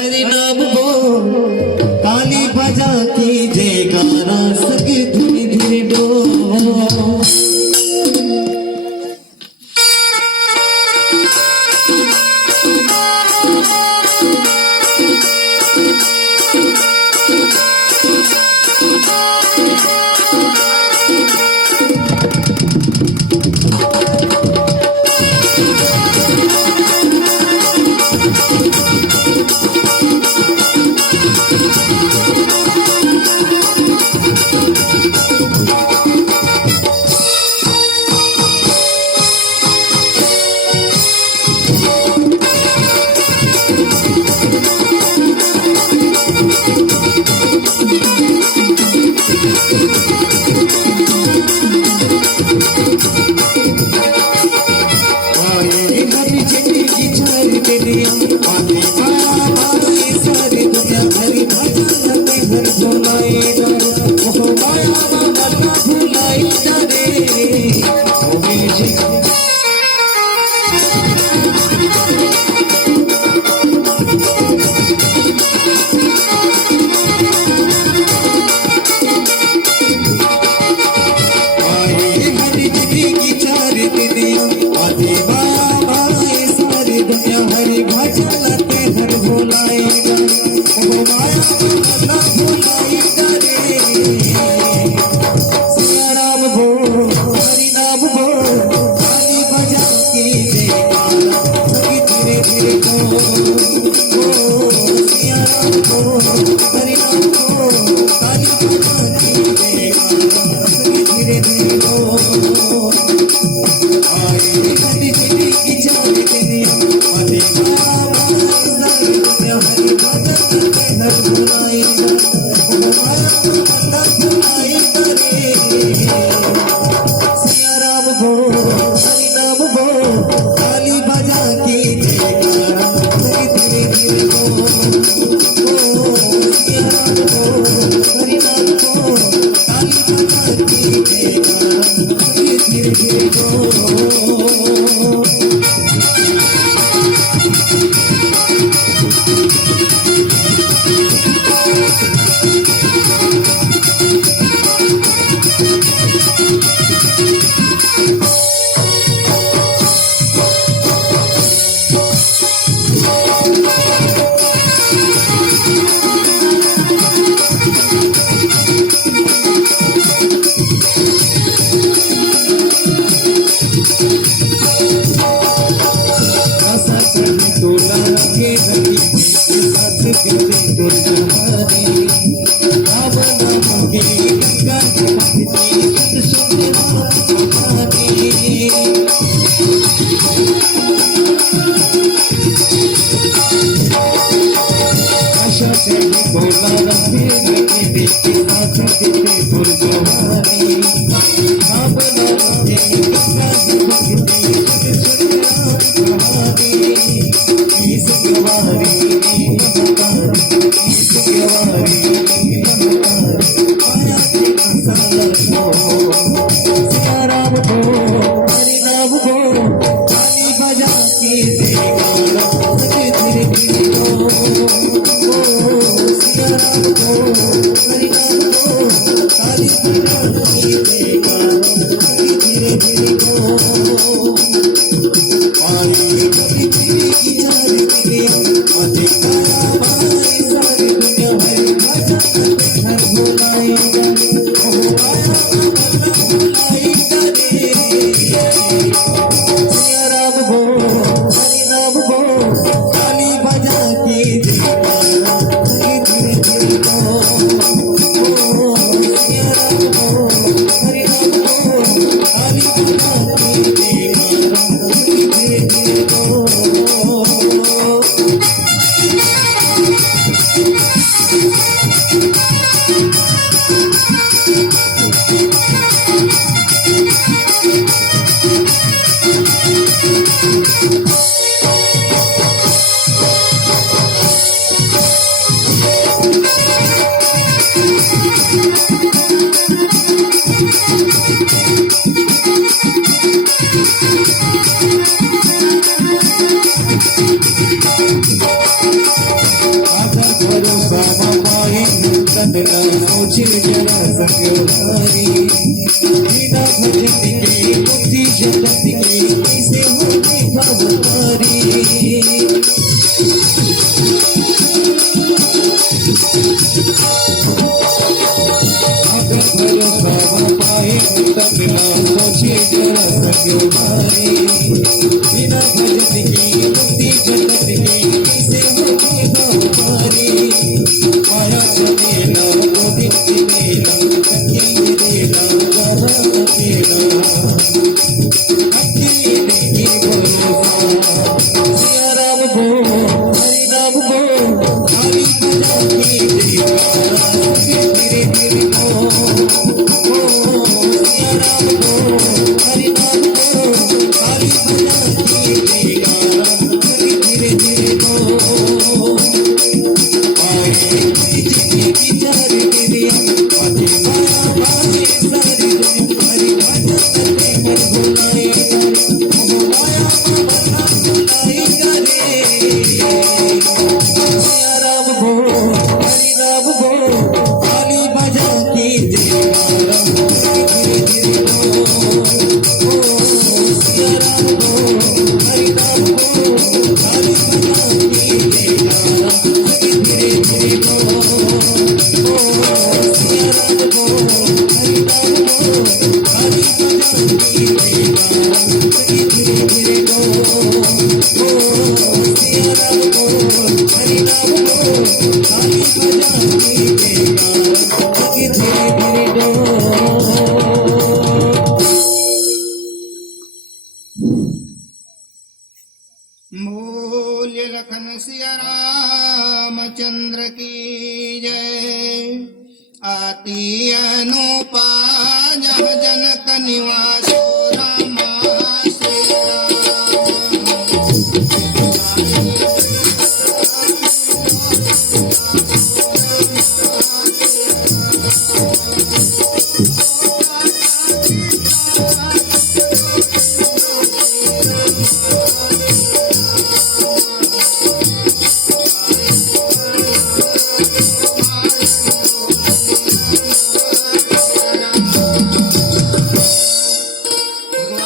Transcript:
हरि नाम बोल ताली बजा के जयकारा सगे धीरे धीरे डोल। ना सोचे जरा संगवारी बिना भजन के मुक्ति जगत की कैसे होगी भवतारी पाए तब ना सोचे जरा संगवारी बिना भजन की मुक्ति जगत की कैसे होगी भवतारी माया बनेना गोविंद मेरा सखी देना बाबा तेरा अकेले की भरोसा सिया राम बोल हरि नाम बोल काली बजा के जयकारा धीरे धीरे बोल सिया राम बोल हरि नाम बोल काली बजा के जयकारा धीरे धीरे बोल बोल लखन सिया रामचंद्र की जय। आती अनुपा जहाँ जनक निवास